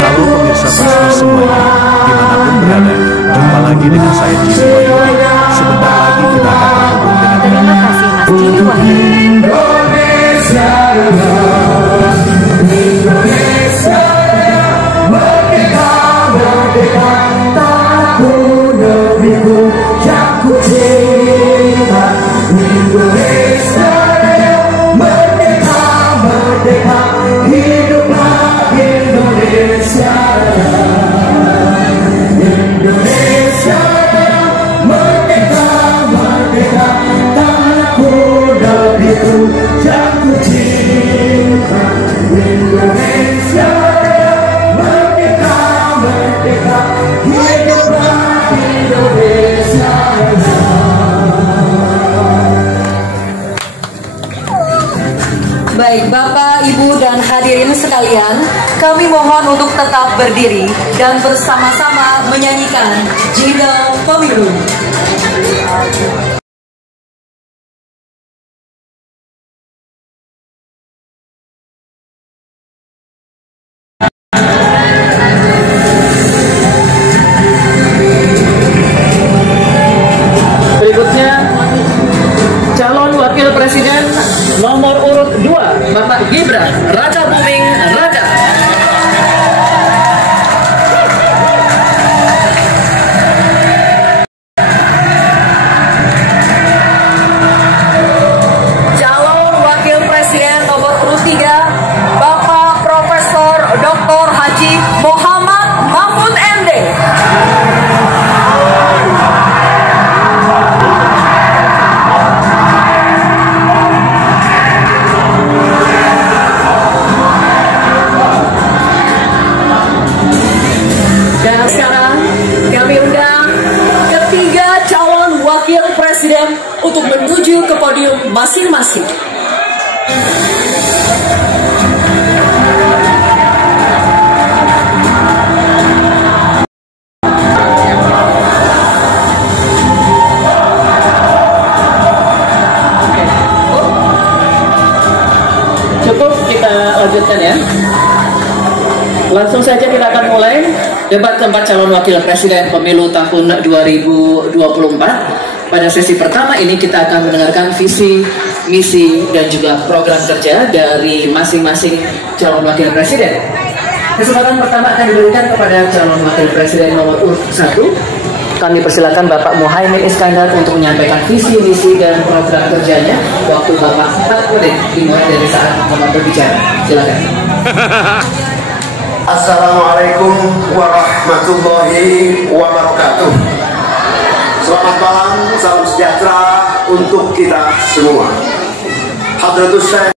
Halo pemirsa Persmi semuanya, dimanapun berada, jumpa lagi dengan saya Jimmy Wahyudi. Sebentar lagi kita akan terhubung dengan... Terima kasih Mas Jimmy Wahyudi. Baik, Bapak, Ibu, dan hadirin sekalian, kami mohon untuk tetap berdiri dan bersama-sama menyanyikan Jingle Pemilu. Berikutnya, calon wakil presiden nomor urut 2, Bapak Gibran Rakabuming Raka. Calon wakil presiden nomor urut 3, Bapak Profesor Dr. Haji Muhammad Mahfud MD. Dan sekarang kami undang ketiga calon wakil presiden untuk menuju ke podium masing-masing. Cukup, kita lanjutkan ya. Langsung saja kita akan mulai debat keempat calon wakil presiden pemilu tahun 2024. Pada sesi pertama ini kita akan mendengarkan visi, misi, dan juga program kerja dari masing-masing calon wakil presiden. Kesempatan pertama akan diberikan kepada calon wakil presiden nomor urut 1. Kami persilakan Bapak Muhaimin Iskandar untuk menyampaikan visi, misi, dan program kerjanya. Waktu Bapak 4 menit dimulai dari saat Bapak berbicara. Silakan. Assalamualaikum warahmatullahi wabarakatuh. Selamat malam, salam sejahtera untuk kita semua. Hadratus Syekh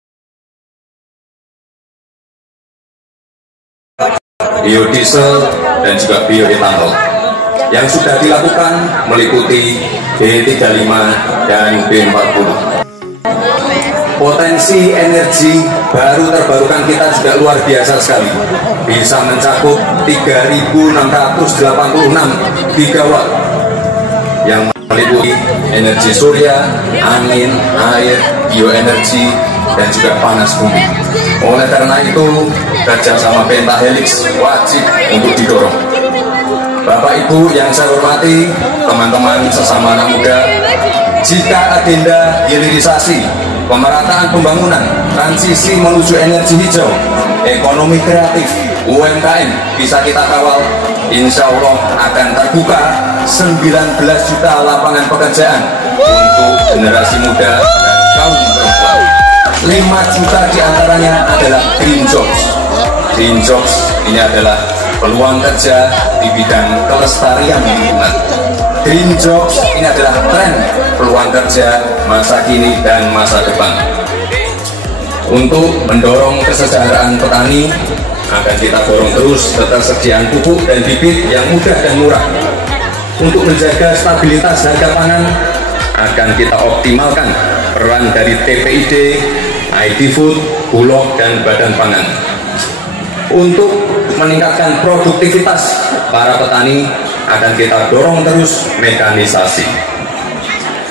biodiesel dan juga bioetanol yang sudah dilakukan meliputi B35 dan B40. Potensi energi baru terbarukan kita juga luar biasa sekali, bisa mencakup 3.686 gigawatt yang meliputi energi surya, angin, air, bioenergi, dan juga panas bumi. Oleh karena itu, kerjasama Pentahelix wajib untuk didorong. Bapak Ibu yang saya hormati, teman-teman sesama anak muda, jika agenda hilirisasi, pemerataan pembangunan, transisi menuju energi hijau, ekonomi kreatif, UMKM bisa kita kawal, insya Allah akan terbuka 19 juta lapangan pekerjaan untuk generasi muda dan kaum perempuan. 5 juta diantaranya adalah green jobs. Green jobs ini adalah peluang kerja di bidang kelestarian lingkungan. Green jobs ini adalah tren peluang kerja masa kini dan masa depan. Untuk mendorong kesejahteraan petani, akan kita dorong terus ketersediaan pupuk dan bibit yang mudah dan murah. Untuk menjaga stabilitas harga pangan, akan kita optimalkan peran dari TPID, ID Food, Bulog, dan Badan Pangan. Untuk meningkatkan produktivitas para petani, akan kita dorong terus mekanisasi.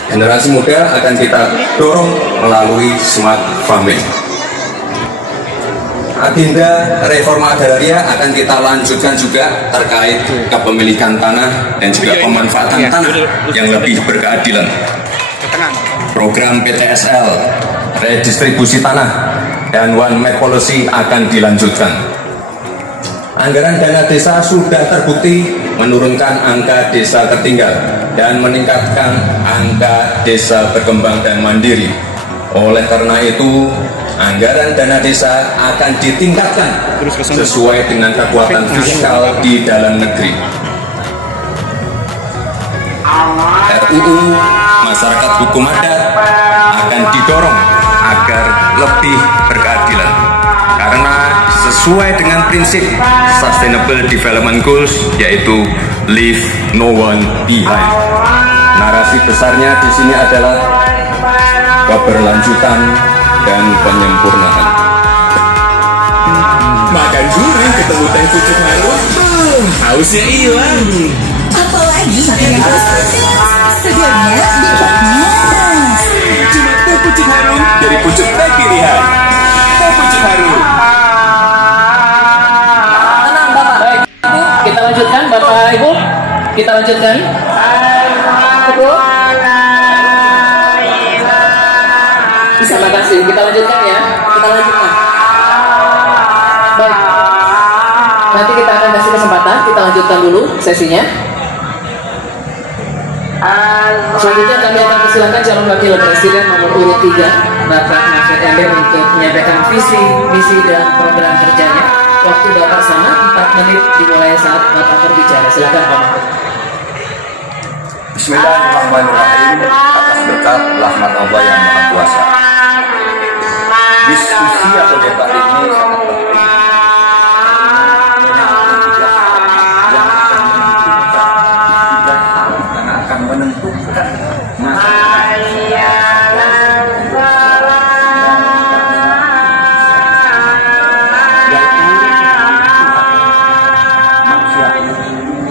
Generasi muda akan kita dorong melalui smart farming. agenda reforma agraria akan kita lanjutkan juga terkait kepemilikan tanah dan juga pemanfaatan tanah yang lebih berkeadilan. Program PTSL, redistribusi tanah, dan One Map Policy akan dilanjutkan. Anggaran dana desa sudah terbukti menurunkan angka desa tertinggal dan meningkatkan angka desa berkembang dan mandiri. Oleh karena itu, anggaran dana desa akan ditingkatkan sesuai dengan kekuatan fiskal di dalam negeri. RUU Masyarakat Hukum Adat akan didorong agar lebih berkeadilan karena sesuai dengan prinsip Sustainable Development Goals, yaitu Leave No One Behind. Narasi besarnya di sini adalah keberlanjutan dan penyempurnaan. Makan gurih ketemu teh pucuk harum, hausnya hilang. Apalagi makan yang pedas, segarnya dipanas. Cuma teh pucuk harum dari pucuk teh pilihan. Teh pucuk harum. Tenang Bapak. Baik, kita lanjutkan Bapak Ibu. Kita lanjutkan. Ibu. Terima kasih. Kita lanjutkan ya. Kita lanjutkan. Baik. Nanti kita akan kasih kesempatan. Kita lanjutkan dulu sesinya. Selanjutnya kami akan persilakan calon wakil presiden nomor urut 3 Bapak Mahfud MD untuk menyampaikan visi, misi dan program kerjanya. Waktu Bapak sama 4 menit dimulai saat Bapak berbicara. Silakan Pak Mahfud. Bismillahirrahmanirrahim. Atas berkat rahmat Allah yang Maha Kuasa, diskusi atau debat ini sangat penting. Karena akan menentukan masa manusia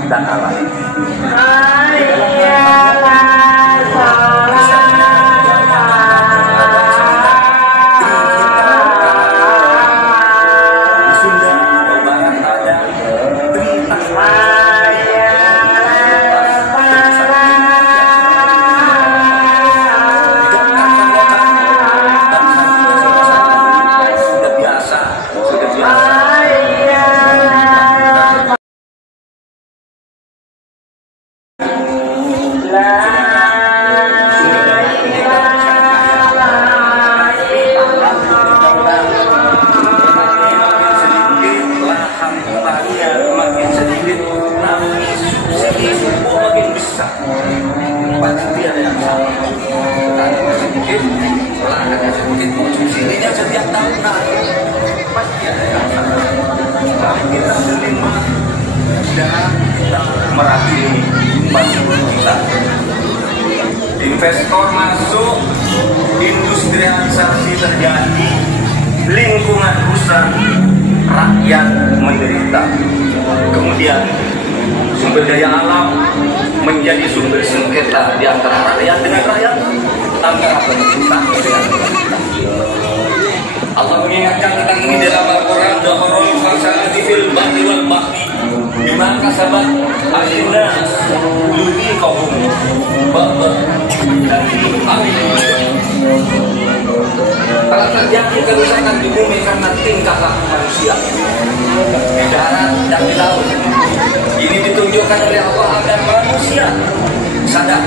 dan alam. Investor masuk, industrialisasi terjadi, lingkungan rusak, rakyat menderita. Kemudian sumber daya alam menjadi sumber sengketa di antara rakyat dengan rakyat, antara pemerintah dengan pemerintah. Allah mengingatkan tentang ini dalam Al-Quran, "Dhahrul fasadi fil barri wal bahri bima kasabat al-nas yuziqahum ba'da telah terjadi kerusakan di bumi karena tingkah laku manusia di darat dan di laut. Ini ditunjukkan oleh Allah agar manusia sadar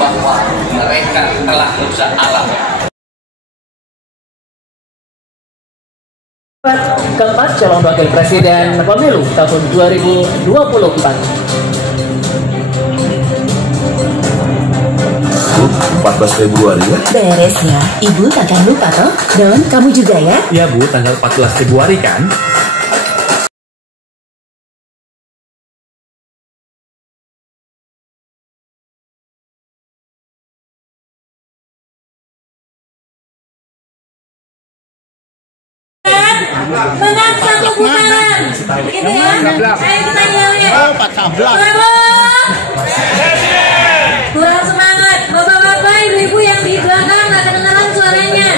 bahwa mereka telah merusak alam. Keempat, calon wakil presiden pemilu tahun 2024. 14 Februari ya? Beres ya, Ibu takkan lupa toh? Don, kamu juga ya? Ya Bu, tanggal 14 Februari kan? Menang satu putaran. Gitu ya. Ayo kita nyanyi. Kurang semangat. Bapak-bapak, ibu-ibu yang di belakang nggak kedengeran suaranya.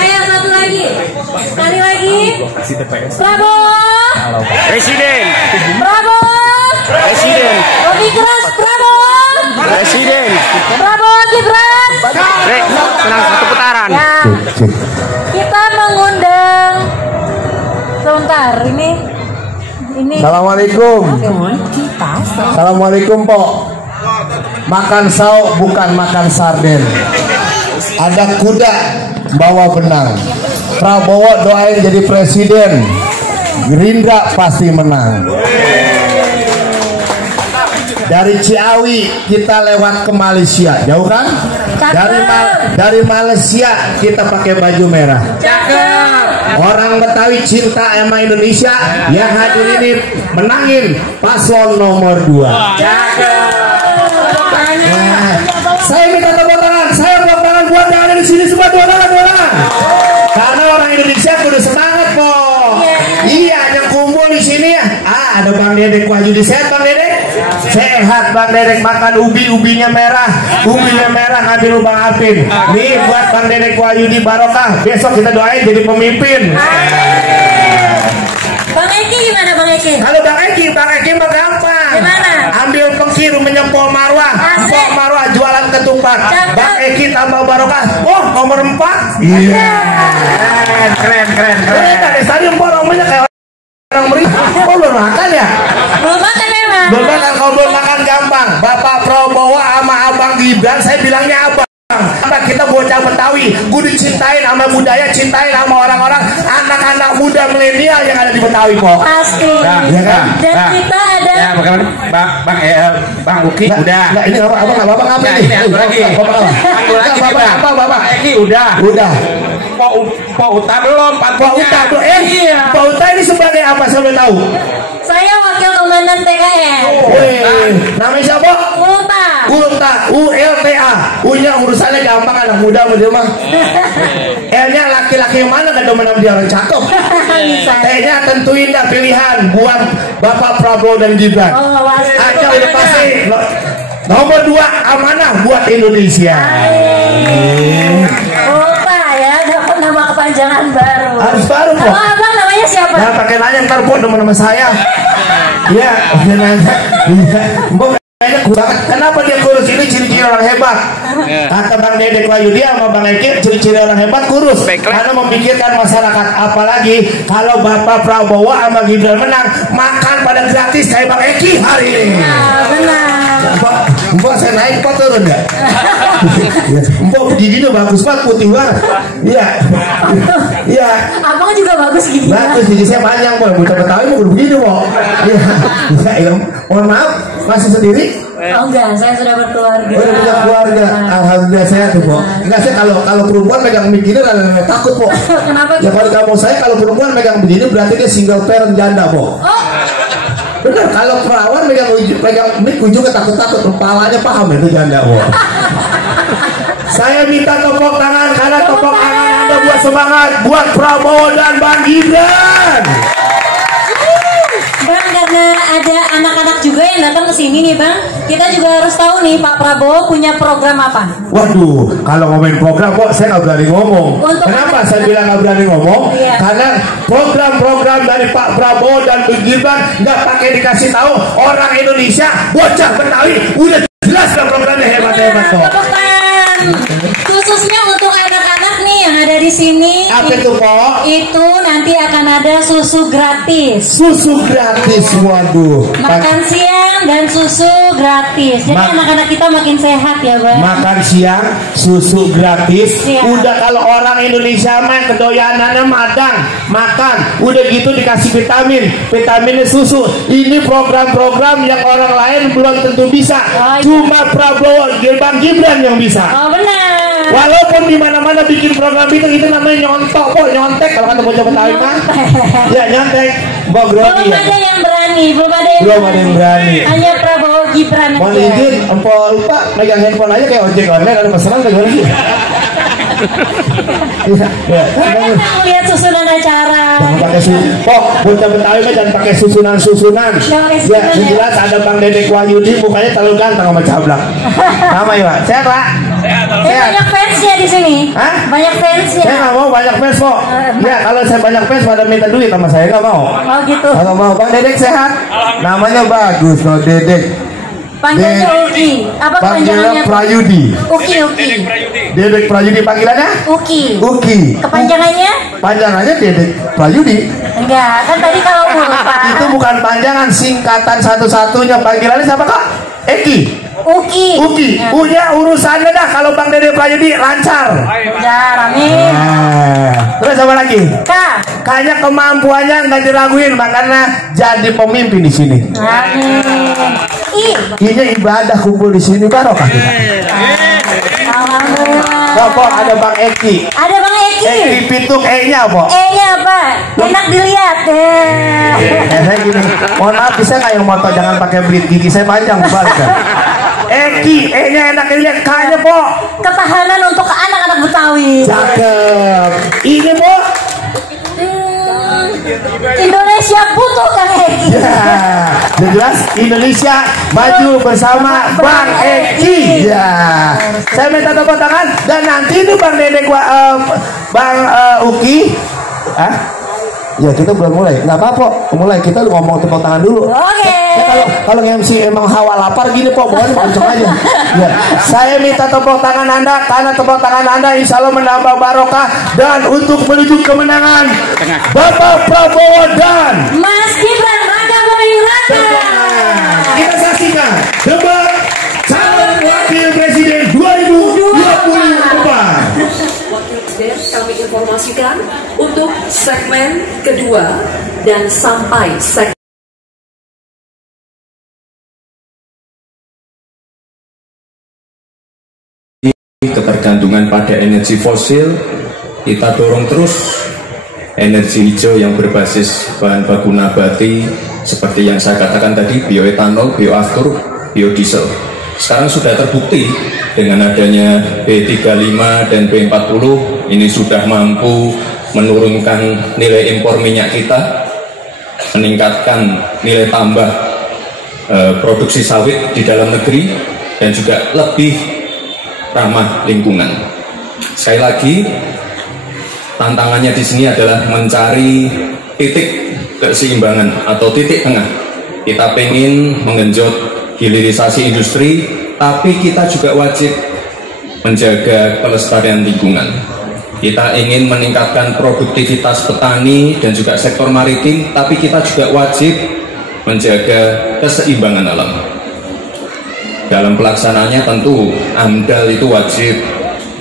Ayo satu lagi. Sekali lagi. di TPS. Prabowo. Presiden. Prabowo. Presiden. Lebih keras Prabowo. Presiden. Prabowo Gibran. Menang satu putaran. Ya. Kita mengundang. Sebentar, ini. Assalamualaikum. Assalamualaikum, Pok. Makan sauk bukan makan sarden. Ada kuda bawa benang. Prabowo doain jadi presiden. Gerindra pasti menang. Dari Ciawi kita lewat ke Malaysia, jauh kan? Dari Malaysia kita pakai baju merah. Orang Betawi cinta sama Indonesia, yang hadir ini menangin paslon nomor 2. Nah, saya minta tepuk tangan, buat yang ada di sini semua, dua tangan. Karena orang Indonesia udah semangat kok. Iya, yang kumpul di sini ya. Ada Bang Dedek Wahyudi. Sehat Bang Dedek? Sehat Bang Dedek, makan ubinya merah ngambil Bang Apin. Nih buat Bang Dedek Wahyudi barokah. Besok kita doain jadi pemimpin. Bang Eki gimana Bang Eki? Kalau Bang Eki mah gampang. Gimana? Ambil pengkir menyempol marwah, jualan ketupat. Bang Eki tambah barokah. Oh, nomor 4. Iya. Keren. Tadi empor-empornya kayak orang meriah. Oh, belum makan ya? Belum makan memang. Belum makan, kalau belum makan gampang. Bapak Prabowo sama Abang Gibran, saya bilangnya abang. Kita bocah Betawi, kudu cintain sama budaya, cintain sama orang-orang, anak-anak muda milenial yang ada di Betawi kok. Pasti. Ya kan? Dan kita ada. Ya, bagaimana Bang Uki udah. Enggak, ini abang apa ini? Bapak Eki udah. Pak Uta belum. Pak Uta ini sebagai apa saya boleh tahu? Saya wakil komandan TKN. Namanya siapa? Ulta. ULTA. U-nya urusannya gampang, anak muda dia mah. L-nya laki-laki yang mana, gak demen dia orang cakep. T-nya tentuin dah pilihan buat Bapak Prabowo dan Gibran. Aja udah pasti. Nomor 2 amanah buat Indonesia. Ulta ya, dapat nama kepanjangan baru. Harus baru kok. Kalau abang namanya siapa? Nah, pakai nanya ntar buat nama saya. Iya, nanya. Kenapa dia kurus? Ini ciri-ciri orang hebat. Kata Bang Dedek Wahyudi sama Bang Eki, ciri-ciri orang hebat kurus. Karena memikirkan masyarakat. Apalagi kalau Bapak Prabowo sama Gibran menang, makan pada gratis kayak Bang Eki hari ini. Benar. Mbak saya naik Pak turun nggak? Mbak giginya bagus Pak, putih banget. Iya. Abang juga bagus gigi. Bagus, gigi saya panjang Pak. Bocah Betawi mau begini Pak. Iya. Mohon maaf, masih sendiri? Oh enggak, saya sudah berkeluarga. Udah punya keluarga. Alhamdulillah sehat tuh Pak. Enggak, saya kalau perempuan megang begini rada takut Pak. Kenapa? Ya kalau kamu saya kalau perempuan megang begini berarti dia single parent janda Pak. Oh. Bener, kalau perawan megang mic ujungnya takut-takut, kepalanya paham itu janda Pak. Saya minta tepuk tangan karena tepuk tangan Anda buat semangat buat Prabowo dan Bang Gibran. Bang, karena ada anak-anak juga yang datang ke sini nih Bang, kita juga harus tahu nih Pak Prabowo punya program apa. Waduh, kalau ngomongin program kok saya nggak berani ngomong. Kenapa saya bilang nggak berani ngomong? Karena program-program dari Pak Prabowo dan Bang Gibran nggak pakai dikasih tahu orang Indonesia, bocah Betawi udah jelas kan programnya hebat-hebat kok. Khususnya untuk anak-anak nih yang ada di sini. Apa itu Pak? Itu nanti akan ada susu gratis. Susu gratis, waduh. Makan siang dan susu gratis. Jadi anak-anak kita makin sehat ya Bang. Makan siang, susu gratis. Udah kalau orang Indonesia main kedoyanannya madang, makan. Udah gitu dikasih vitaminnya susu. Ini program-program yang orang lain belum tentu bisa. Cuma Prabowo dan Bang Gibran yang bisa. Oh benar. Walaupun di mana-mana bikin program itu namanya nyontok kok, nyontek kalau kata bocah Betawi mah. Ya nyontek. Belum ada yang berani, belum ada yang berani. Hanya Prabowo Gibran. Mohon izin, empok lupa megang handphone aja kayak ojek online, ada pesanan kayak lagi. Enak lihat susunan acara. Jangan pakai kok bocah Betawi mah jangan pakai susunan. Ya, jelas ada Bang Dedek Wahyudi mukanya terlalu ganteng sama cablak. Nama ya, Pak. Sehat Pak. Banyak fansnya di sini. Hah? Banyak fansnya. Saya nggak mau banyak fans kok. Ya kalau saya banyak fans pada minta duit sama saya nggak mau. Oh gitu. Kalau mau Bang Dedek sehat. Namanya bagus loh Dedek. Panggilnya Uki. Apa Panggilan kepanjangannya? Prayudi. Uki. Dedek Prayudi panggilannya? Uki. Uki. Kepanjangannya? Panjangannya Dedek Prayudi. Enggak, kan tadi kalau lupa. Itu bukan panjangan, singkatan satu-satunya. Panggilannya siapa kak? Eki. Uki. Uki. Ya. Unya urusannya dah kalau Bang Dedek Prayudi lancar. Ya, Amin. Terus apa lagi? Kak. Kayaknya kemampuannya nggak diraguin, makanya jadi pemimpin di sini. Amin. Ini ibadah kumpul di sini barokah. Alhamdulillah. Bapak ada Bang Eki. Ada Bang Eki. Eki Pitung E-nya apa? E-nya apa? Enak dilihat. Saya gini, mohon maaf bisa nggak yang motor jangan pakai belit gigi saya panjang balik. Eki, E-nya enak dilihat, K-nya po. Ketahanan untuk anak-anak Betawi. Cakep. Ini po. Indonesia butuh Kang Eki. Ya, jelas Indonesia maju bersama Bang Eki. Ya, saya minta tepuk tangan dan nanti itu Bang Dedek Bang Uki. Ya kita belum mulai, nggak apa-apa. Mulai kita ngomong tepuk tangan dulu. Oke. Kalau MC emang hawa lapar gini po, pokoknya kenceng aja. Ya, saya minta tepuk tangan Anda karena tepuk tangan Anda insya Allah menambah barokah dan untuk menuju kemenangan Bapak Prabowo dan Mas Gibran Raka Buming Raka. Kita saksikan debat calon wakil presiden 2024. Kami informasikan untuk segmen kedua dan sampai segmen ketergantungan pada energi fosil, kita dorong terus energi hijau yang berbasis bahan baku nabati seperti yang saya katakan tadi, bioetanol, bioaftur, biodiesel. Sekarang sudah terbukti dengan adanya B35 dan B40 ini sudah mampu menurunkan nilai impor minyak kita, meningkatkan nilai tambah produksi sawit di dalam negeri dan juga lebih ramah lingkungan. Sekali lagi, tantangannya di sini adalah mencari titik keseimbangan atau titik tengah. Kita pengen menggenjot hilirisasi industri, tapi kita juga wajib menjaga pelestarian lingkungan. Kita ingin meningkatkan produktivitas petani dan juga sektor maritim, tapi kita juga wajib menjaga keseimbangan alam. Dalam pelaksanaannya tentu AMDAL itu wajib,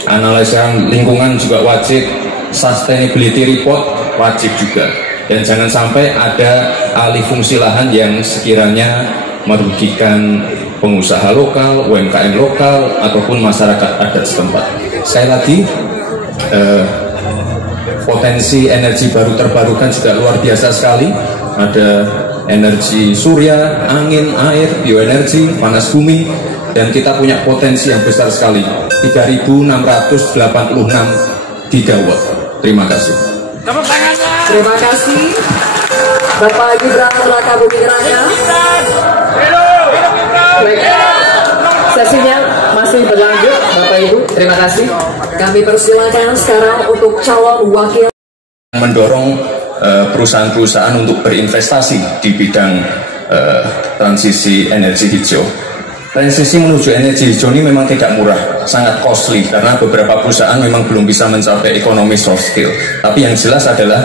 analisa lingkungan juga wajib, sustainability report wajib juga, dan jangan sampai ada alih fungsi lahan yang sekiranya merugikan pengusaha lokal, UMKM lokal, ataupun masyarakat adat setempat. Sekali lagi, potensi energi baru terbarukan juga luar biasa sekali. Ada energi surya, angin, air, bioenergi, panas bumi, dan kita punya potensi yang besar sekali, 3.686 gigawatt. Terima kasih. Terima kasih Bapak Gibran Raka Buming Raka. Baik, sesinya masih berlanjut Bapak Ibu. Terima kasih. Kami persilakan sekarang untuk calon wakil Mendorong perusahaan-perusahaan untuk berinvestasi di bidang transisi energi hijau. Transisi menuju energi hijau ini memang tidak murah, sangat costly karena beberapa perusahaan memang belum bisa mencapai ekonomi soft skill. Tapi yang jelas adalah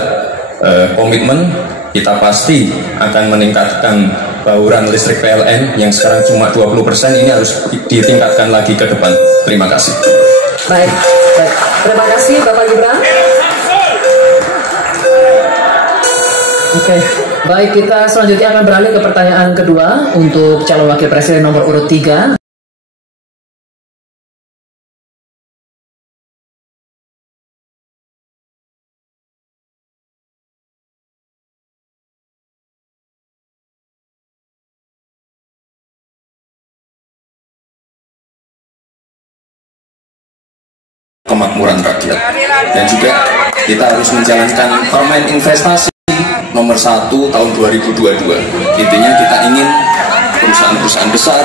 komitmen kita pasti akan meningkatkan bauran listrik PLN yang sekarang cuma 20%, ini harus ditingkatkan lagi ke depan. Terima kasih. Baik. Terima kasih Bapak Gibran. Oke, baik, kita selanjutnya akan beralih ke pertanyaan kedua untuk calon wakil presiden nomor urut 3. Kemakmuran rakyat, dan juga kita harus menjalankan permen investasi nomor 1 tahun 2022. Intinya kita ingin perusahaan-perusahaan besar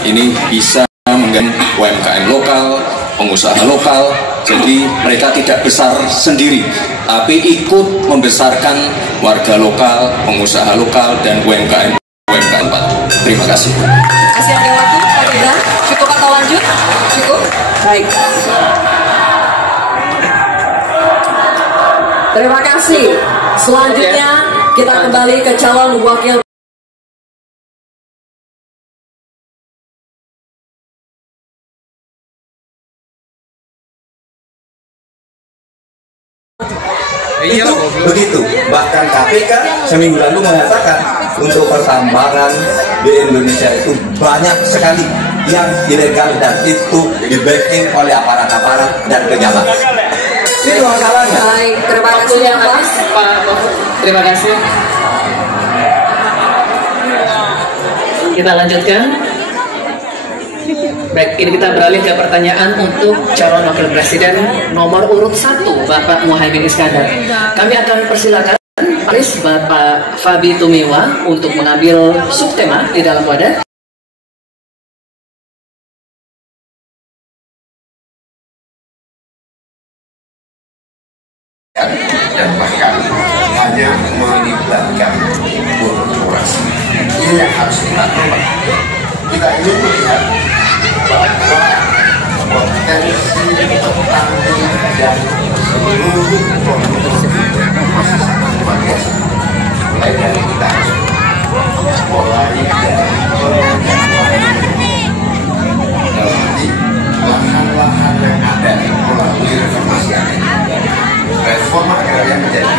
ini bisa menggandeng UMKM lokal, pengusaha lokal. Jadi mereka tidak besar sendiri, tapi ikut membesarkan warga lokal, pengusaha lokal, dan UMKM Pak. Terima kasih. Kasih ada waktu, Pak Gibran. Cukup atau lanjut? Cukup? Baik. Terima kasih. Selanjutnya kita kembali ke calon wakil. Itu begitu. Bahkan KPK seminggu lalu mengatakan untuk pertambangan di Indonesia itu banyak sekali yang ilegal dan itu di backing oleh aparat-aparat dan pejabat. Itu masalahnya. Baik, terima kasih ya Pak. Terima kasih. Kita lanjutkan. Baik, ini kita beralih ke pertanyaan untuk calon wakil presiden nomor urut 1, Bapak Muhaimin Iskandar. Kami akan persilakan Paris Bapak Fabi Tumiwa untuk mengambil subtema di dalam wadah. Dan bahkan hanya melibatkan korporasi. Ini yang harus kita tolak. Kita ingin melihat bahwa potensi petani dan seluruh produksi masih sangat luar biasa. Mulai dari kita harus mulai dari lahan-lahan yang ada melalui reformasi agraria. Reforma agraria menjadi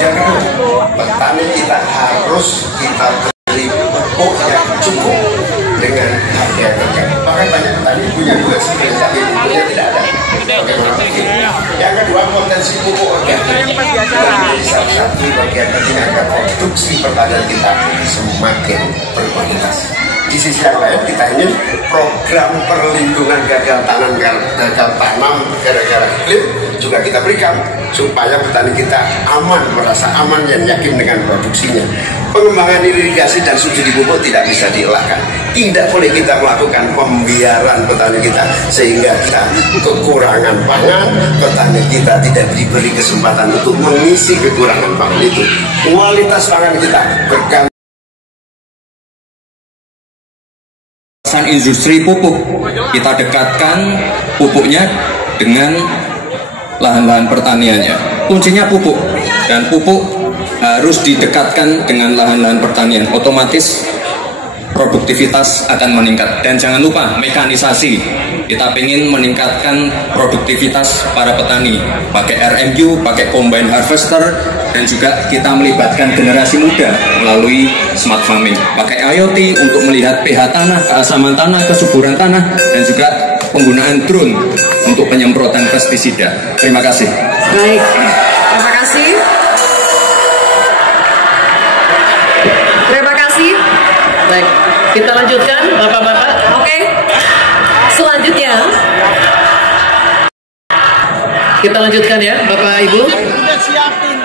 yang kedua, petani kita harus kita beri pupuk yang cukup dengan harga yang terjangkau. Bahkan banyak petani punya dua sifat tapi pupuknya tidak ada. Bagaimana mungkin? Yang kedua, potensi pupuk organik menjadi salah satu bagian penting agar produksi pertanian kita semakin berkualitas. Di sisi yang lain kita ingin program perlindungan gagal tanam gara-gara iklim juga kita berikan supaya petani kita aman, merasa aman dan yakin dengan produksinya. Pengembangan irigasi dan subsidi pupuk tidak bisa dielakkan. Tidak boleh kita melakukan pembiaran petani kita sehingga kita kekurangan pangan, petani kita tidak diberi kesempatan untuk mengisi kekurangan pangan itu. Kualitas pangan kita bergantung industri pupuk. Kita dekatkan pupuknya dengan lahan-lahan pertaniannya. Kuncinya pupuk, dan pupuk harus didekatkan dengan lahan-lahan pertanian. Otomatis produktivitas akan meningkat. Dan jangan lupa mekanisasi. Kita ingin meningkatkan produktivitas para petani pakai RMU, pakai combine harvester, dan juga kita melibatkan generasi muda melalui smart farming, pakai IoT untuk melihat pH tanah, keasaman tanah, kesuburan tanah, dan juga penggunaan drone untuk penyemprotan pestisida. Terima kasih. Baik, terima kasih. Terima kasih. Baik, kita lanjutkan Bapak-bapak. Oke. Selanjutnya kita lanjutkan ya Bapak Ibu.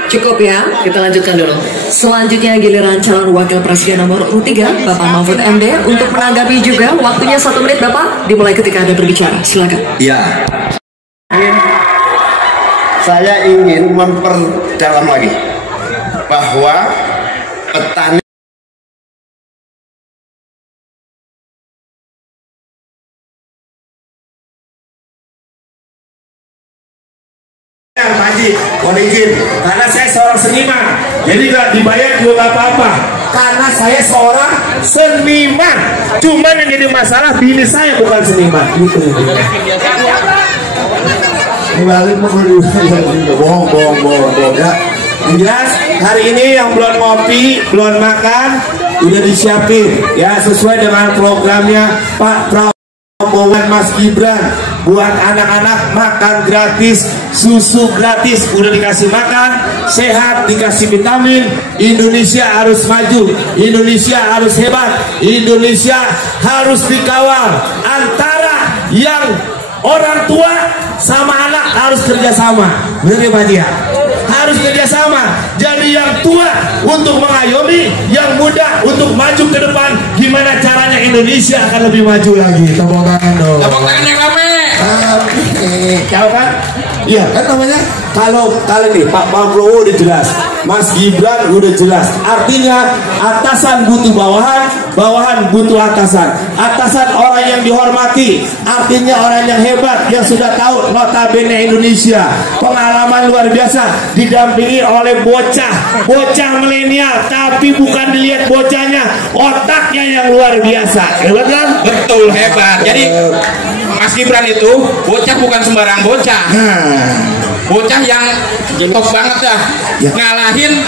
cukup ya. Kita lanjutkan dulu. Selanjutnya giliran calon wakil presiden nomor urut 3 Bapak Mahfud MD untuk menanggapi juga. Waktunya 1 menit Bapak, dimulai ketika Anda berbicara. Silakan. Ya, saya ingin memperdalam lagi bahwa petani mohon izin, karena saya seorang seniman, jadi nggak dibayar juga nggak apa-apa. Karena saya seorang seniman, cuman yang jadi masalah bini saya bukan seniman. Gitu. Bohong ya. Jelas hari ini yang belum ngopi, belum makan, udah disiapin ya sesuai dengan programnya Pak Prabowo Mas Gibran. Buat anak-anak makan gratis, susu gratis, udah dikasih makan, sehat, dikasih vitamin. Indonesia harus maju, Indonesia harus hebat, Indonesia harus dikawal. Antara yang orang tua sama anak harus kerjasama, bener Pak Dia? Harus kerjasama. Jadi yang tua untuk mengayomi, yang muda untuk maju ke depan. Gimana caranya Indonesia akan lebih maju lagi? Tepuk tangan dong. Tepuk tangan yang rame. Amin. Tahu kan? Iya kan namanya. Kalau nih Pak Prabowo udah jelas, Mas Gibran udah jelas. Artinya atasan butuh bawahan, bawahan butuh atasan. Atasan orang yang dihormati, artinya orang yang hebat yang sudah tahu notabene Indonesia. Pengalaman luar biasa, didampingi oleh bocah milenial, tapi bukan dilihat bocahnya, otaknya yang luar biasa. Hebat kan? Betul, hebat. Jadi Mas Gibran itu bocah bukan sembarang bocah. Bocah yang top banget dah, ngalahin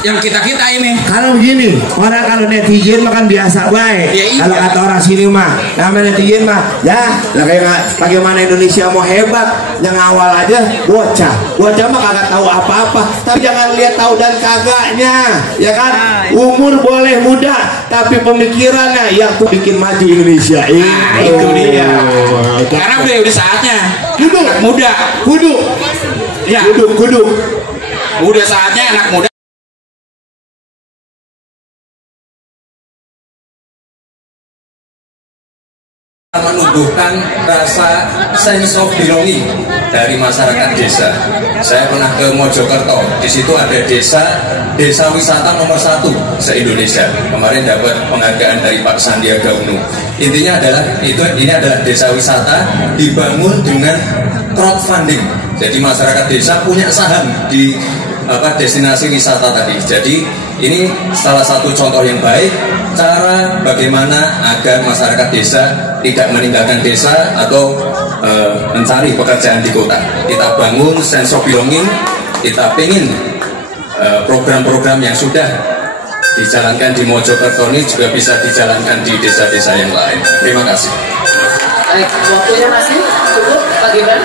yang kita ini. Kalau begini, orang kalau netizen makan biasa baik. Ya, iya. Kalau kata orang sini mah, namanya netizen mah, ya lah kayak bagaimana Indonesia mau hebat, yang awal aja bocah mah kagak tahu apa-apa. Tapi jangan lihat tahu dan kagaknya, ya kan? Umur boleh muda, tapi pemikirannya yang tuh bikin maju Indonesia. Itu dia. Karena udah saatnya. Kudu. Ya. Kudu. Udah saatnya anak muda menumbuhkan rasa sense of belonging dari masyarakat desa. Saya pernah ke Mojokerto, di situ ada desa wisata nomor 1 se-Indonesia. Kemarin dapat penghargaan dari Pak Sandiaga Uno. Intinya adalah ini adalah desa wisata dibangun dengan crowdfunding. Jadi masyarakat desa punya saham di destinasi wisata tadi. Jadi ini salah satu contoh yang baik cara bagaimana agar masyarakat desa tidak meninggalkan desa atau mencari pekerjaan di kota. Kita bangun sense of belonging, kita pengen program-program yang sudah dijalankan di Mojokerto ini juga bisa dijalankan di desa-desa yang lain. Terima kasih. Baik, waktunya masih cukup, Pak Gibran.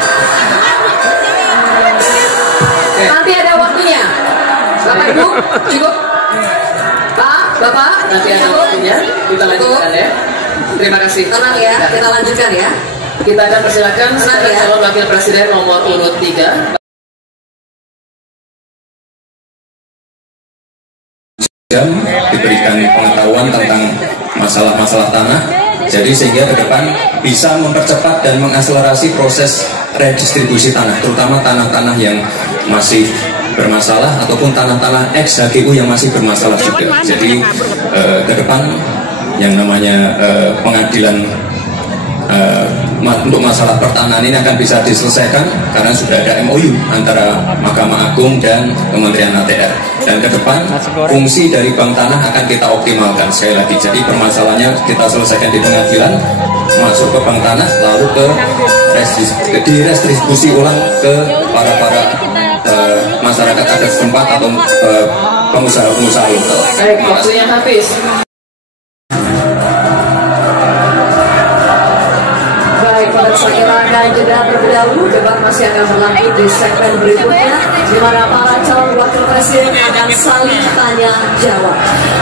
Nanti ada waktunya. Bapak Ibu, cukup. Pak, Bapak, nanti ada waktunya. Kita lanjutkan ya. Terima kasih. Tenang ya, kita lanjutkan ya. Kita akan persilakan sekarang calon wakil presiden nomor urut 3. Diberikan pengetahuan tentang masalah-masalah tanah, jadi sehingga ke depan bisa mempercepat dan mengakselerasi proses redistribusi tanah, terutama tanah-tanah yang masih bermasalah ataupun tanah-tanah ex HGU yang masih bermasalah juga. Jadi ke depan yang namanya pengadilan untuk masalah pertanahan ini akan bisa diselesaikan karena sudah ada MOU antara Mahkamah Agung dan Kementerian ATR. Dan ke depan fungsi dari bank tanah akan kita optimalkan sekali lagi. Jadi permasalahannya kita selesaikan di pengadilan, masuk ke bank tanah, lalu ke direstribusi ulang ke para masyarakat adat setempat atau pengusaha-pengusaha lokal. Baik, waktunya habis. Saya kira akan jeda terlebih dahulu. Debat masih akan berlanjut di segmen berikutnya, di mana para calon wakil presiden akan saling tanya jawab.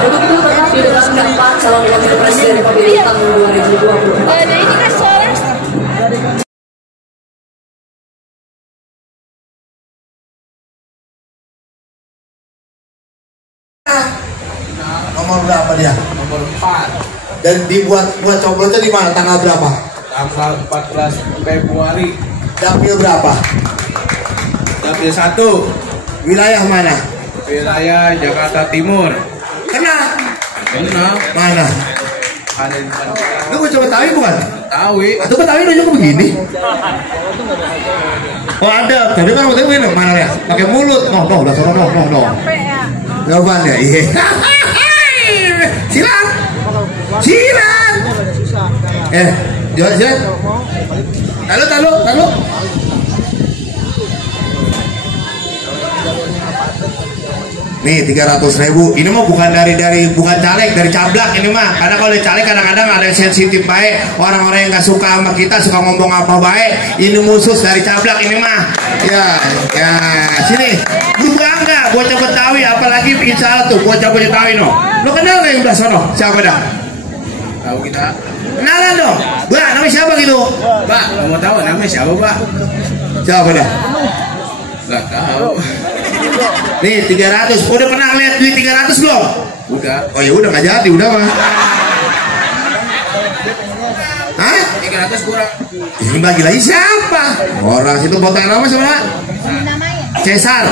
Untuk itu tetap di debat keempat calon wakil presiden pemilu tahun 2024. Nomor berapa dia? nomor 4. Dan dibuat coblosnya di mana? Tanggal berapa? Tanggal 14 Februari. Dapil berapa? Dapil 1. Wilayah mana? Wilayah Jakarta Timur. Kena? Mana? Ada di sana. Lu mau coba Betawi bukan? Betawi. Atau Betawi nunjuk begini? Oh ada, tadi kan Betawi mana ya? Pakai mulut, no, udah sono, no. Jawaban ya, iya. Silang. Jalan. Tahu. Nih 300.000. Ini mah bukan bukan caleg, dari cablak ini mah. Karena kalau dari caleg kadang-kadang ada yang sensitif baik. Orang-orang yang nggak suka sama kita, suka ngomong apa baik. Ini khusus dari cablak ini mah. Ya, sini. Lu bangga bocah Betawi, apalagi bikin salah tuh bocah Betawi no. Lu kenal nggak yang udah sono? Siapa dah? Tahu kita. Kenalan dong. Mbak, namanya siapa gitu? Mbak, mau tahu namanya siapa, Mbak? Siapa dah? Nggak tahu. Nih 300. Udah pernah lihat duit 300 belum? Udah. Oh ya udah nggak jadi, udah mah. Hah? 300 kurang. Ini bagi lagi siapa? Orang situ potong nama siapa? Cesar.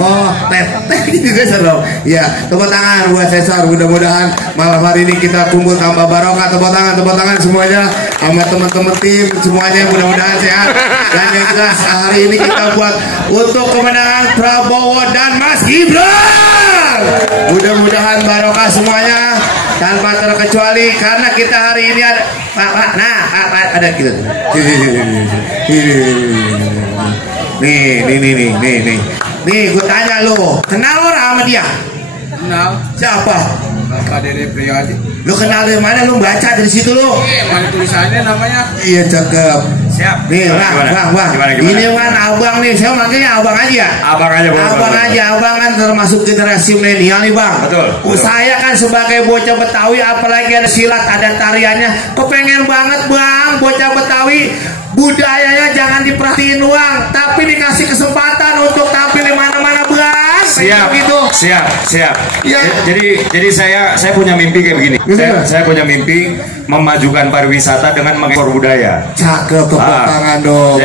Oh, teh gitu Cesar dong. Ya, tepuk tangan buat Cesar. Mudah-mudahan malam hari ini kita kumpul tambah barokah. Tepuk tangan semuanya sama teman-teman tim semuanya, mudah-mudahan sehat. Dan yang jelas hari ini kita buat untuk kemenangan Prabowo dan Mas Gibran. Mudah-mudahan barokah semuanya tanpa terkecuali, karena kita hari ini ada ada gitu. Nih, gue tanya lo, kenal orang sama dia? Kenal. Siapa? Bapak Dede Priyadi. Lo kenal dari mana? Lo baca dari situ lo? Mana tulisannya namanya? Iya, cakep. Siap. Nih, bang. Ini kan abang nih, saya manggilnya abang aja. Abang aja. Abang kan termasuk generasi milenial nih bang. Betul. Saya kan sebagai bocah Betawi, apalagi ada silat, ada tariannya, kepengen banget bang, bocah Betawi budayanya jangan diperhatiin uang, tapi dikasih kesempatan untuk tampil di mana-mana bang. Siap gitu. Siap. Ya. Jadi saya punya mimpi kayak begini. Saya punya mimpi memajukan pariwisata dengan mengekspor budaya. Cakep, tepuk tangan dong.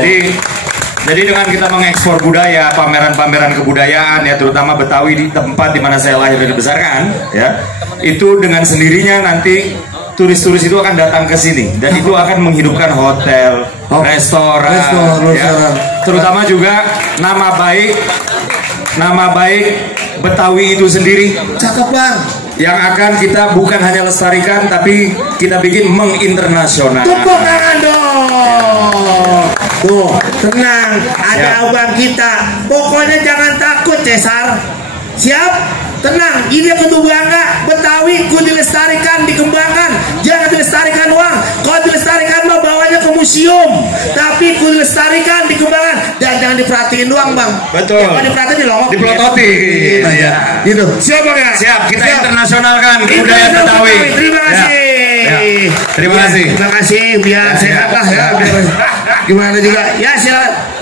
Jadi dengan kita mengekspor budaya, pameran-pameran kebudayaan ya, terutama Betawi di tempat di mana saya lahir dan dibesarkan, ya, itu dengan sendirinya nanti turis-turis itu akan datang ke sini dan itu akan menghidupkan hotel, restoran, ya. Terutama juga nama baik Betawi itu sendiri. Cakep bang. Yang akan kita bukan hanya lestarikan, tapi kita bikin menginternasional. Tepuk tangan dong. Tuh, tenang, ada abang kita. Pokoknya jangan takut, Cesar. Siap? Tenang, ini kudu bangga. Betawi kudu dilestarikan, dikembangkan. Jangan dilestarikan uang. Kalau dilestarikan mah bawanya ke museum. Tapi kudu dilestarikan, dikembangkan. Dan jangan diperhatiin doang, bang. Betul. Kalau diperhatiin dilongok. Dipelototin. Ya. Gitu. Siap bang ya? Siap. Kita internasionalkan kebudayaan Betawi. Terima kasih. Terima kasih. Terima kasih. Biar sehat lah ya. Gimana juga? Ya silakan.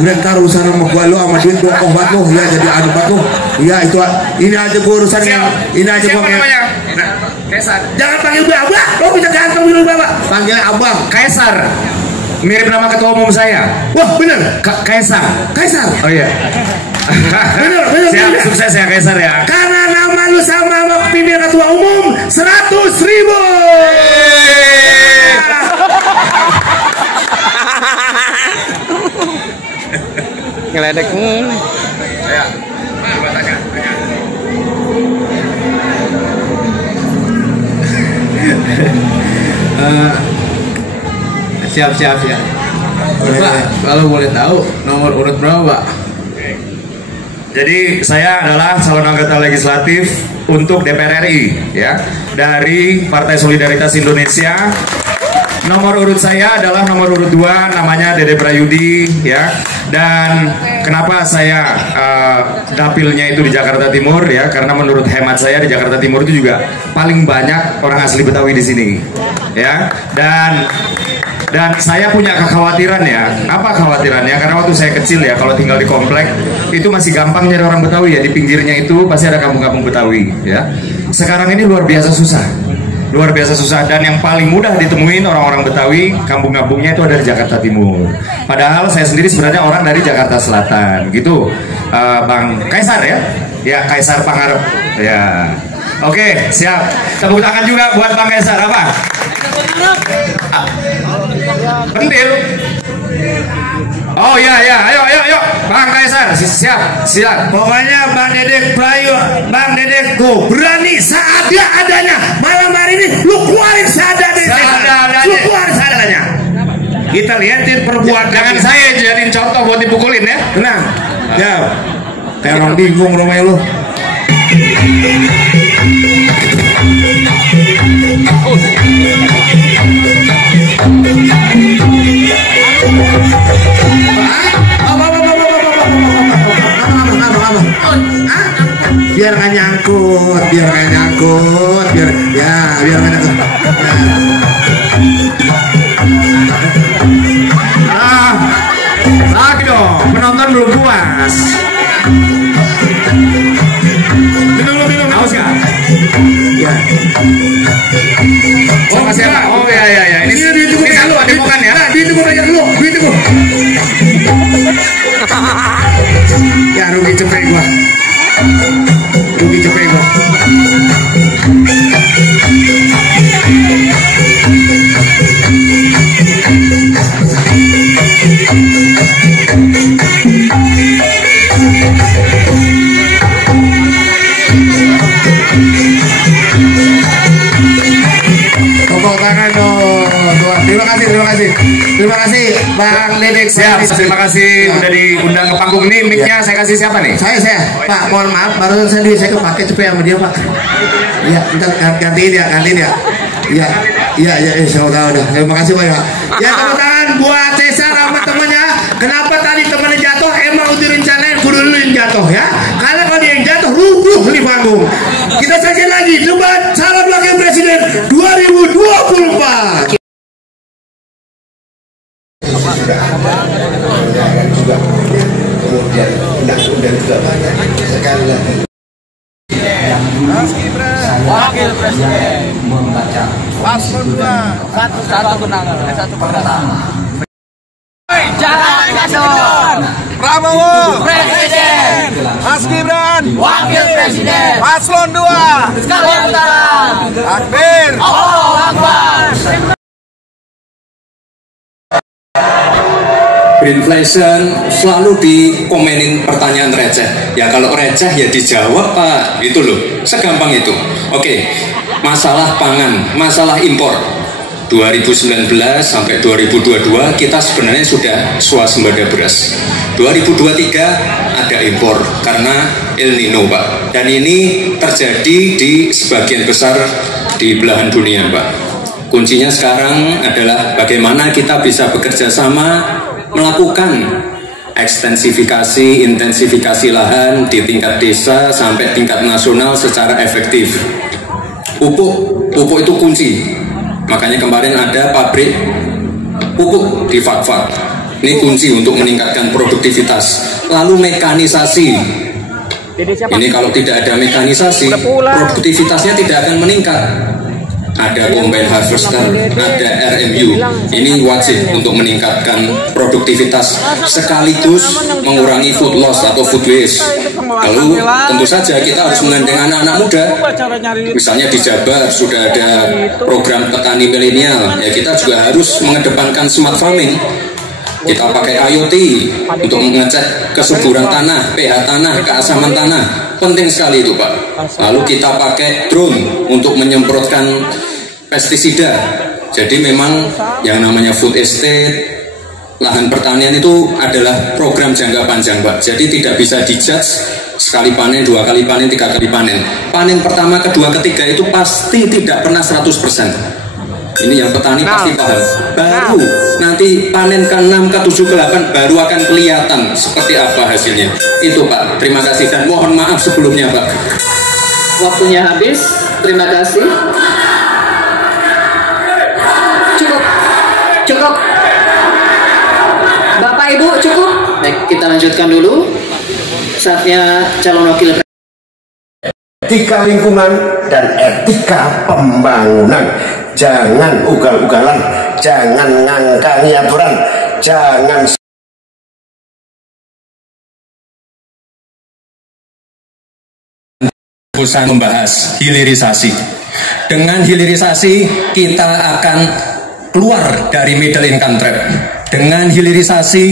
Udah ntar urusan sama gua lo sama duit gua kohbat lo ya, jadi adu bat lo ya, itu ini aja gua urusan yang ini aja gua Kaisar. Jangan panggil gua abang, lo bisa ganteng dulu bapak, panggilnya abang. Kaisar mirip nama ketua umum saya. Wah bener. Kaisar. Oh iya. bener. Siap, sukses ya Kaisar ya. Karena nama lu sama pimpinan ketua umum 100.000. Ngeledek. Ya. Coba tanya. Siap. Pak, kalau boleh tahu nomor urut berapa, Pak? Jadi saya adalah calon anggota legislatif untuk DPR RI ya, dari Partai Solidaritas Indonesia. Nomor urut saya adalah nomor urut 2, namanya Dede Prayudi ya. Dan kenapa saya dapilnya itu di Jakarta Timur ya? Karena menurut hemat saya di Jakarta Timur itu juga paling banyak orang asli Betawi di sini ya. Dan saya punya kekhawatiran ya. Apa kekhawatirannya? Karena waktu saya kecil ya, kalau tinggal di komplek itu masih gampang nyari orang Betawi ya. Di pinggirnya itu pasti ada kampung-kampung Betawi ya. Sekarang ini luar biasa susah. Dan yang paling mudah ditemuin orang-orang Betawi, kampung-kampungnya itu ada di Jakarta Timur. Padahal saya sendiri sebenarnya orang dari Jakarta Selatan, gitu. Bang Kaisar ya? Ya, Kaisar Pangarep. Ya. Oke, siap. Tepuk tangan juga buat Bang Kaisar. Apa? Pentil. Oh ya, ayo, Bang Kaisar, siap. Pokoknya Bang Dedek Bang Dedek go berani seadanya. Malam hari ini lu keluarin seadanya. Lu keluarin seadanya. Kita lihatin perbuatan. Jangan saya jadiin contoh buat dipukulin ya. Tenang. Ya. Kayak orang bingung rumahnya lu. Biar nggak nyangkut, biar nggak nyangkut. Lagi dong, penonton belum puas. Minum, haus nggak? Ya. Sama siapa? Oh ya, ini Terima kasih Bang Dedek. Siap, terima kasih udah diundang ke panggung ini. Mic-nya saya kasih siapa nih? Saya. Pak, mohon maaf, baru saya kepake cepet sama dia, Pak. Iya, ntar gantiin ya. Iya, udah. Terima kasih Pak ya. Ya, tepuk tangan buat Cesar sama temennya. Kenapa tadi temennya jatuh? Emang udah rencanain kudu lu yang jatuh ya. Karena kalau dia yang jatuh, rubuh di panggung. Kita saksikan lagi debat calon wakil presiden 2024. Sudah ada juga, kemudian undang-undang juga banyak. Sekali lagi Wakil Presiden membaca Paslon 2 satu kenangan satu perkataan. Jangan Gaston Prabowo Presiden, Mas Gibran Wakil Presiden, Paslon 2 sekalian tangan. Takbir, Allahu Akbar. Greenflation selalu dikomenin pertanyaan receh. Ya kalau receh ya dijawab Pak. Itu loh, segampang itu. Oke, masalah pangan, masalah impor 2019 sampai 2022 kita sebenarnya sudah swasembada beras. 2023 ada impor karena El Nino Pak. Dan ini terjadi di sebagian besar di belahan dunia Pak. Kuncinya sekarang adalah bagaimana kita bisa bekerja sama melakukan ekstensifikasi, intensifikasi lahan di tingkat desa sampai tingkat nasional secara efektif. Pupuk itu kunci. Makanya kemarin ada pabrik pupuk di Fakfak. Ini kunci untuk meningkatkan produktivitas. Lalu mekanisasi. Ini kalau tidak ada mekanisasi, produktivitasnya tidak akan meningkat. Ada combine harvester, ada RMU. Ini wajib untuk meningkatkan produktivitas sekaligus mengurangi food loss atau food waste. Lalu tentu saja kita harus menggandeng anak-anak muda. Misalnya di Jabar sudah ada program petani milenial. Ya kita juga harus mengedepankan smart farming. Kita pakai IoT untuk mengecek kesuburan tanah, pH tanah, keasaman tanah. Penting sekali itu Pak. Lalu kita pakai drone untuk menyemprotkan pestisida. Jadi memang yang namanya food estate, lahan pertanian itu adalah program jangka panjang Pak. Jadi tidak bisa dijudge sekali panen, 2 kali panen, 3 kali panen. Panen pertama, kedua, ketiga itu pasti tidak pernah 100%. Ini yang petani pasti paham. Baru nanti panen ke-6, ke-7, ke-8 baru akan kelihatan seperti apa hasilnya. Itu Pak, terima kasih dan mohon maaf sebelumnya Pak. Waktunya habis, terima kasih. Cukup. Bapak Ibu cukup. Baik, kita lanjutkan dulu. Saatnya calon wakil etika lingkungan dan etika pembangunan. Jangan ugal-ugalan, jangan ngangkangi aturan, jangan Pusat membahas hilirisasi. Dengan hilirisasi kita akan keluar dari middle income trap. Dengan hilirisasi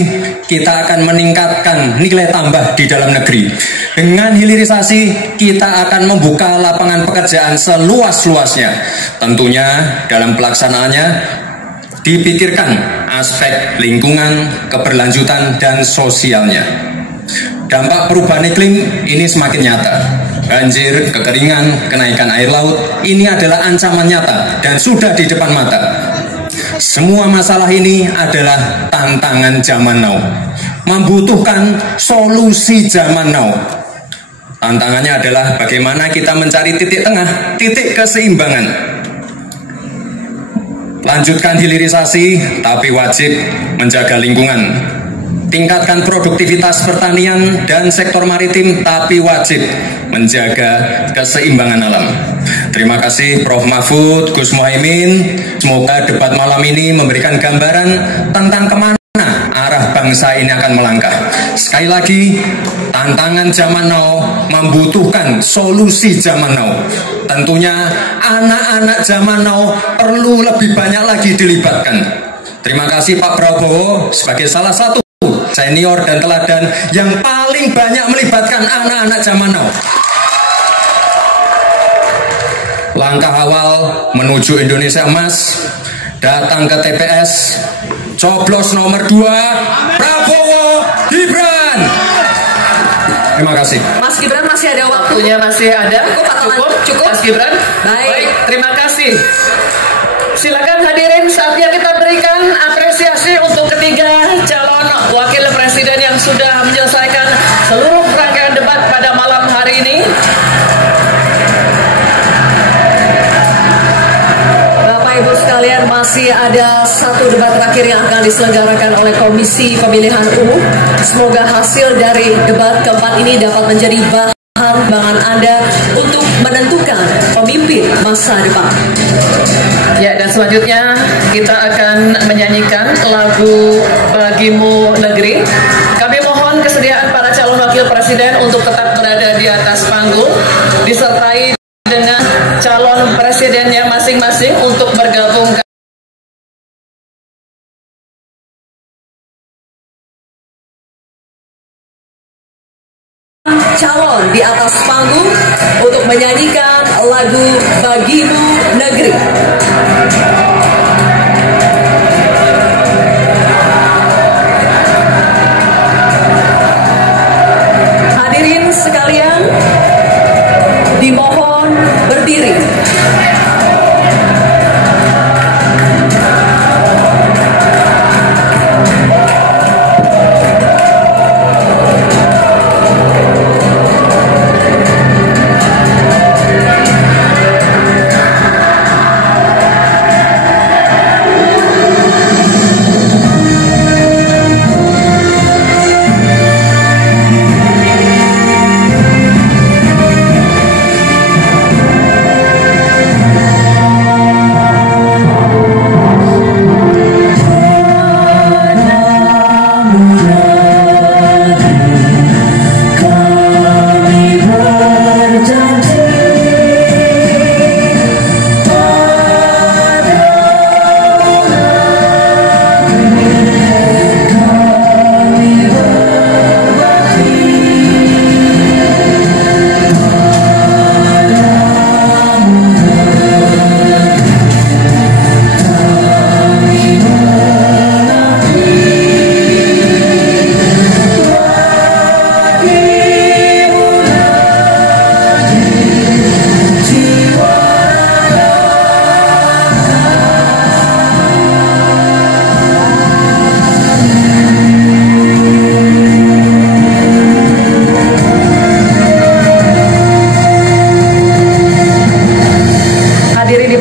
kita akan meningkatkan nilai tambah di dalam negeri. Dengan hilirisasi kita akan membuka lapangan pekerjaan seluas-luasnya. Tentunya dalam pelaksanaannya dipikirkan aspek lingkungan, keberlanjutan, dan sosialnya. Dampak perubahan iklim ini semakin nyata. Banjir, kekeringan, kenaikan air laut, ini adalah ancaman nyata dan sudah di depan mata. Semua masalah ini adalah tantangan zaman now, membutuhkan solusi zaman now. Tantangannya adalah bagaimana kita mencari titik tengah, titik keseimbangan. Lanjutkan hilirisasi, tapi wajib menjaga lingkungan. Tingkatkan produktivitas pertanian dan sektor maritim, tapi wajib menjaga keseimbangan alam. Terima kasih Prof. Mahfud, Gus Muhaimin. Semoga debat malam ini memberikan gambaran tentang kemana arah bangsa ini akan melangkah. Sekali lagi, tantangan zaman now membutuhkan solusi zaman now. Tentunya anak-anak zaman now perlu lebih banyak lagi dilibatkan. Terima kasih Pak Prabowo sebagai salah satu senior dan teladan yang paling banyak melibatkan anak-anak zaman now. Langkah awal menuju Indonesia Emas, datang ke TPS, coblos nomor 2 Prabowo Gibran. Terima kasih. Mas Gibran masih ada waktunya, masih ada. Cukup Mas Gibran. Baik, terima kasih. Silakan hadirin, saatnya kita berikan apresiasi untuk ketiga calon wakil presiden yang sudah menyelesaikan seluruh rangkaian debat pada malam hari ini. Bapak Ibu sekalian, masih ada satu debat terakhir yang akan diselenggarakan oleh Komisi Pemilihan Umum. Semoga hasil dari debat keempat ini dapat menjadi bahan pertimbangan Anda untuk menentukan pemimpin masa depan. Ya, dan selanjutnya kita akan menyanyikan lagu Bagimu Negeri. Kami mohon kesediaan para calon wakil presiden untuk tetap berada di atas panggung, disertai dengan calon presidennya masing-masing untuk bergabung. Calon di atas panggung untuk menyanyikan lagu Bagimu Negeri. Hadirin sekalian, dimohon berdiri.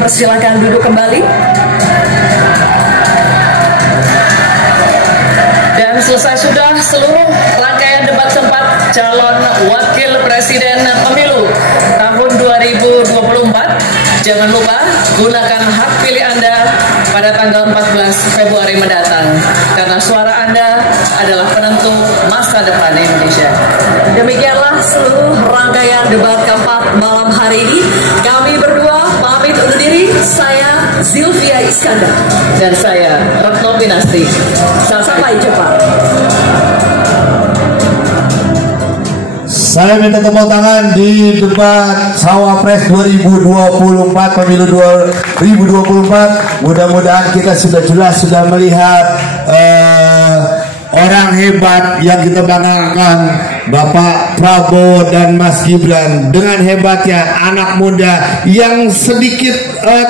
Silakan duduk kembali. Dan selesai sudah seluruh rangkaian debat keempat calon wakil presiden pemilu tahun 2024. Jangan lupa gunakan hak pilih Anda pada tanggal 14 Februari mendatang, karena suara Anda adalah penentu masa depan Indonesia. Demikianlah seluruh rangkaian debat keempat malam hari ini. Kami berdua pamit undur diri. Saya Zilvia Iskandar dan saya Retno Pinasti. Sampai jumpa. Saya minta tepuk tangan di debat Cawapres 2024, pemilu 2024. Mudah-mudahan kita sudah jelas sudah melihat orang hebat yang kita banggakan, Bapak Prabowo dan Mas Gibran. Dengan hebatnya anak muda yang sedikit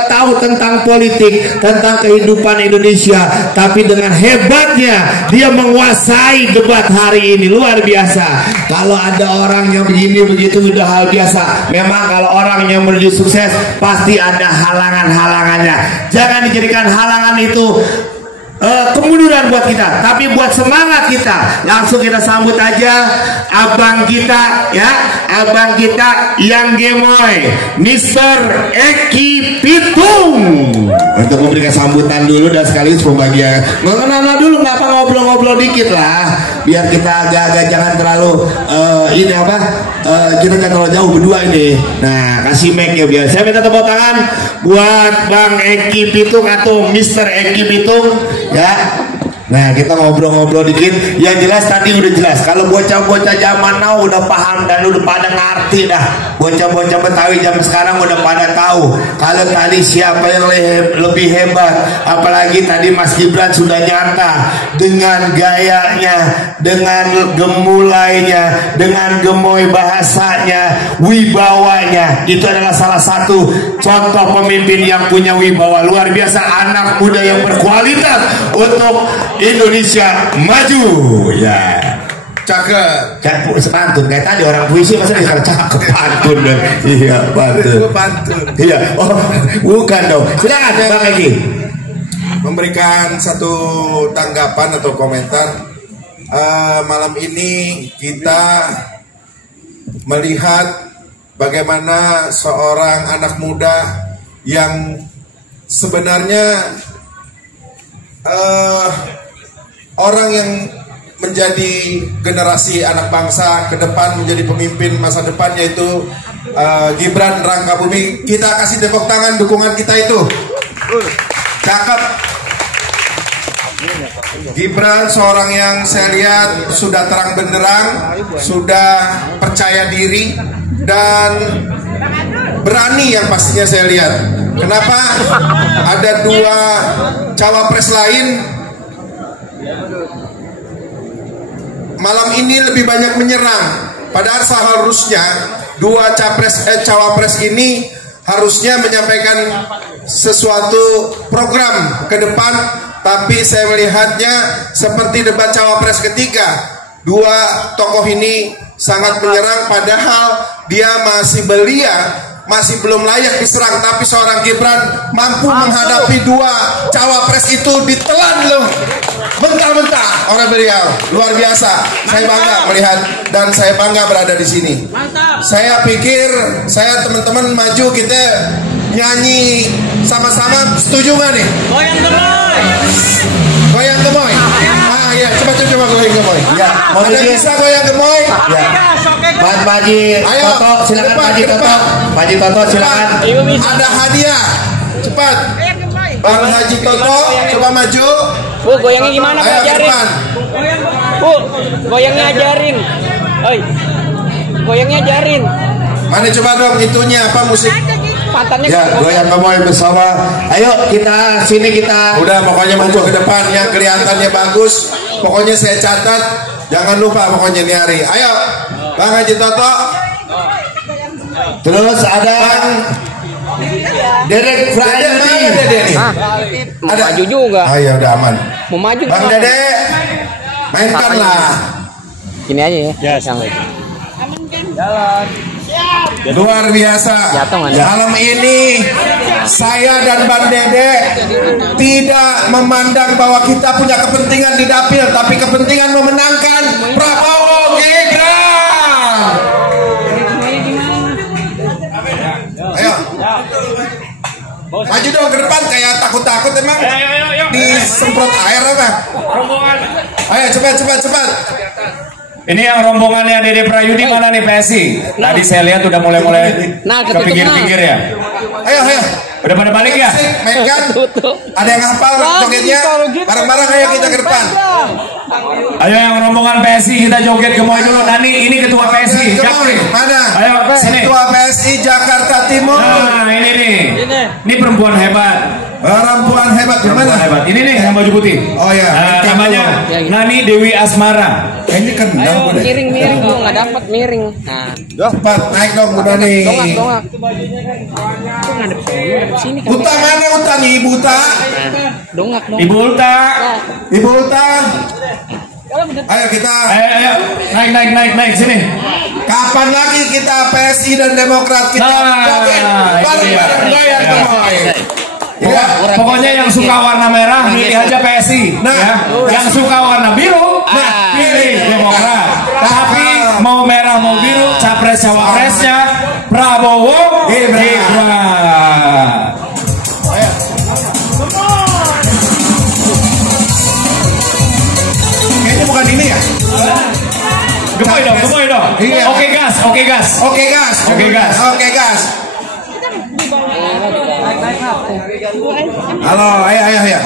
tahu tentang politik, tentang kehidupan Indonesia, tapi dengan hebatnya dia menguasai debat hari ini. Luar biasa. Kalau ada orang yang begini begitu udah hal biasa. Memang kalau orang yang menuju sukses pasti ada halangan-halangannya. Jangan dijadikan halangan itu kemunduran buat kita, tapi buat semangat kita. Langsung kita sambut aja abang kita, ya, abang kita yang gemoy, Mr. Eki Pitung, untuk memberikan sambutan dulu dan sekaligus pembagian. Mengenal dulu, nggak apa ngobrol-ngobrol dikit lah, biar kita agak-agak jangan terlalu ini apa, kita jangan terlalu jauh berdua ini. Nah, kasih mic ya biar. Saya minta tepuk tangan buat Bang Eki Pitung atau Mr. Eki Pitung. Ya, Nah, kita ngobrol-ngobrol dikit. Yang jelas tadi udah jelas. Kalau bocah-bocah zaman now udah paham dan udah pada ngerti dah. Bocah-bocah Betawi zaman sekarang udah pada tahu kalau tadi siapa yang lebih hebat. Apalagi tadi Mas Gibran sudah nyata dengan gayanya, dengan gemulainya, dengan gemoy bahasanya, wibawanya. Itu adalah salah satu contoh pemimpin yang punya wibawa luar biasa. Anak muda yang berkualitas untuk Indonesia maju. Ya, cakep, cakep, sepantun kayak tadi orang puisi masa dikatakan cakep pantun dong. Iya pantun. Iya, oh bukan dong. Silakan Bang Egi. Memberikan satu tanggapan atau komentar. Malam ini kita melihat bagaimana seorang anak muda yang sebenarnya orang yang menjadi generasi anak bangsa ke depan, menjadi pemimpin masa depan, yaitu Gibran Rakabuming. Kita kasih tepuk tangan dukungan kita itu. Cakep. Gibran seorang yang saya lihat sudah terang benderang, sudah percaya diri dan berani yang pastinya saya lihat. Kenapa? Ada dua cawapres lain malam ini lebih banyak menyerang. Padahal seharusnya dua cawapres ini harusnya menyampaikan sesuatu program ke depan, tapi saya melihatnya seperti debat cawapres ketiga. Dua tokoh ini sangat menyerang, padahal dia masih belia, masih belum layak diserang. Tapi seorang Gibran mampu menghadapi dua cawapres itu, ditelan loh, bentar-bentar orang beliau luar biasa. Saya bangga melihat dan saya bangga berada di sini. Saya pikir saya teman-teman maju kita nyanyi sama-sama, setuju nggak nih? Goyang gemoy. Goyang gemoy. Ah ya, coba goyang gemoy. Ya, mau bisa goyang gemoy? Ya. Pak Haji Toto, silakan Pak Haji Toto. Pak Haji Toto silakan. Ada hadiah. Cepat. Bang Haji Toto, coba maju. Bu, goyangnya gimana? Ayo, ajarin. Bu, goyangnya ajarin. Oi. Goyangnya ajarin. Mana coba dong itunya apa musik? Pantannya ya, goyang gemoy bersama. Ayo kita sini kita. Udah pokoknya maju ke depan yang kelihatannya bagus. Pokoknya saya catat. Jangan lupa pokoknya nih hari. Ayo, Bang Haji Toto. Terus ada Dedek Frayudi. Mau maju juga. Ayo udah aman. Mau maju. Bang Dedek, mainkan lah. Gini aja ya. Ya, jalan. Luar biasa. Malam ini saya dan Bang Dede tidak memandang bahwa kita punya kepentingan di dapil, tapi kepentingan memenangkan Prabowo Gibran. Ayo, maju dong ke depan kayak takut-takut emang. Disemprot air apa? Ayo cepat. Ini yang rombongannya Dede Prayudi mana nih PSI? Tadi saya lihat udah mulai ke pinggir-pinggir ya. Ayo. Udah pada balik ya? Mainkan. Ada yang hafal jogetnya? Bareng-bareng ayo kita ke depan. Ayo yang rombongan PSI kita joget gemoy dulu. Nani ini ketua PSI. Mana? Ayo sini. Ketua PSI Jakarta Timur. Nah ini nih. Ini perempuan hebat. Perempuan hebat gimana? Hebat. Ini nih yang baju putih. Oh ya. Namanya Nani Dewi Asmara. Ini kan ayo miring gua nggak dapat miring. Nah. Cepat naik dong udah nih. Dongak. Sini kan. Uta mana Uta nih Ibu Uta? Dongak. Ibu Uta. Ibu Uta. Ayo kita. Ayo naik sini. Kapan lagi kita PSI dan Demokrat kita bareng-bareng goyang gemoy. Ya, pokoknya yang suka warna merah pilih aja PSI. Ya. Yang suka warna biru pilih Demokrat. Tapi mau merah mau biru capres cawapresnya Prabowo Gibran. Kayaknya bukan ini ya. Gemoy dong. Iya. Oke gas. Halo, ayo.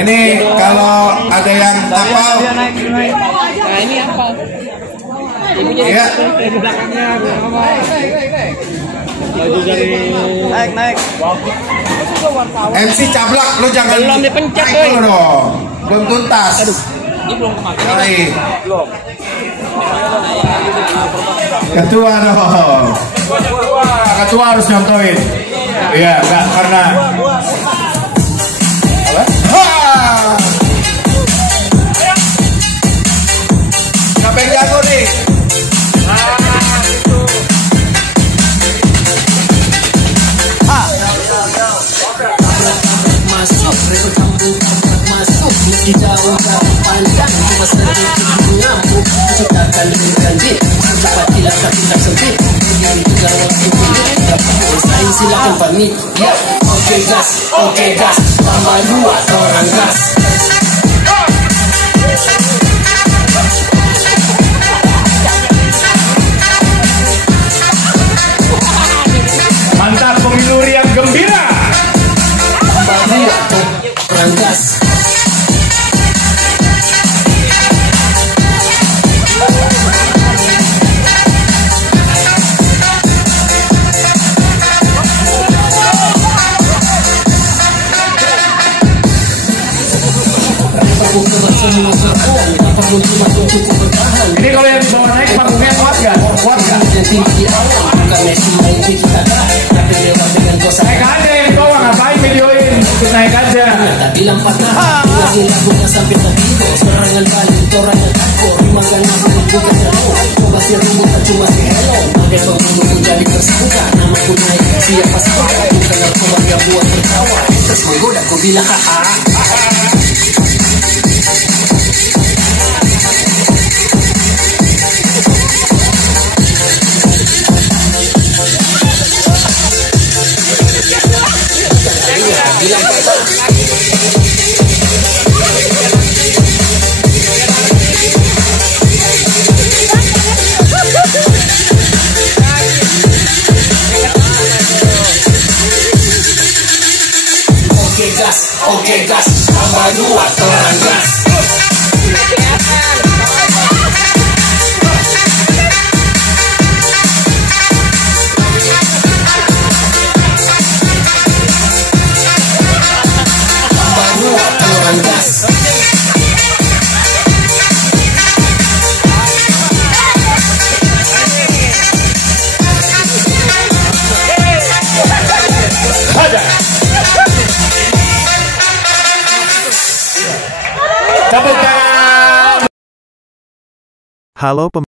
Ini kalau ada yang hafal. Nah ini apa? Iya. Naik. MC Cablak, lo jangan belum dipencet dulu dong. Belum tuntas. Ini belum kemarin. Kali. Ketua dong. Ketua harus nyontoin. Iya, enggak karena siapa yang jago nih? Masuk, rekor kampung masuk. Meski jauh pandang, cuma sedikit mengamuk. Ciptakan berganti, secepat kilat tapi tak sempit. Begini juga waktu kulit, saya silakan pamit. Ya, oke gas, tambah 2 orang gas. Mantap, pemilu yang gembira. Tambah 2 orang gas. Ini kalau yang dibawa naik panggungnya kuat gak? Naik aja yang bawa, ngapain videoin? Ikut naik aja. Bilang patah, lagunya sampai tertidur. Serangan balik, orangnya takut. Makan nasi bukan jauh. Coba si rumah cuma si hello. Ada pembunuh jadi tersangka. Nama ku naik, siapa suara? Bukan narkoba yang buat tertawa. Terus menggoda, ku bilang haha. Oke gas, tambah 2 orang gas. Tambah 2 orang gas. Halo